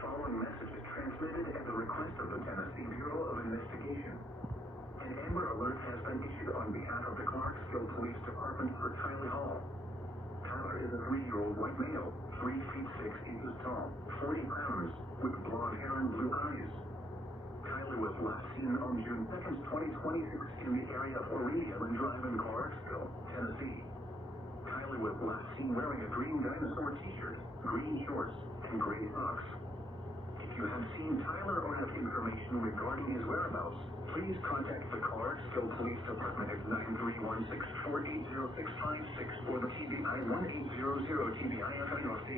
following message is transmitted at the request of the Tennessee Bureau of Investigation. An Amber Alert has been issued on behalf of the Clarksville Police Department for Tyler Hall. Tyler is a 3-year-old white male, 3 feet 6 inches tall, 40 pounds, with blonde hair and blue eyes. Tyler was last seen on June 2nd, 2026 in the area of Reuploading Drive in Clarksville, Tennessee. Tyler was last seen wearing a green dinosaur t-shirt, green shorts, and gray socks. If you have seen Tyler or have information regarding his whereabouts, please contact the Clarksville Police Department at 931-648-0656 or the TBI 1800 TBI FNOC.